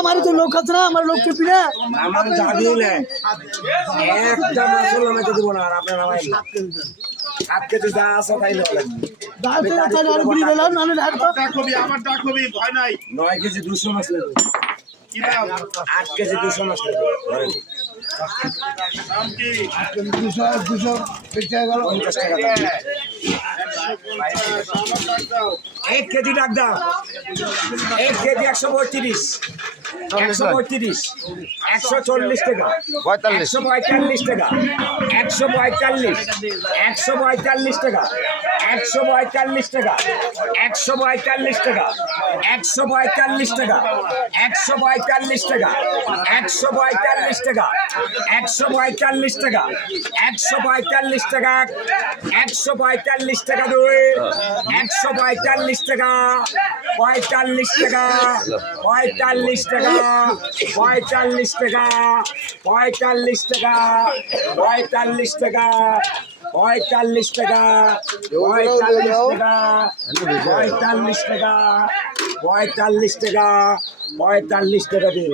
আমার তো লোক আছে না, আমার লোক চুপি না দিব না। আপনার নামাই 7 কেজি যা আছে তাই ভয় নাই। 9 কেজি 200 মাছ 8 কেজি 200 মাছ 1 কেজি ডাক দাও। 1 কেজি 135 135 140 টাকা 145 টাকা 145 145 টাকা 145 টাকা 145 টাকা 145 টাকা 145 টাকা 145 টাকা 145 টাকা 145 টাকা 145 টাকা 2 145 টাকা 45 টাকা 45 টাকা 45 টাকা 45 টাকা 45 টাকা 45 টাকা 45 টাকা 45 টাকা 45 টাকা 45 টাকা দিন।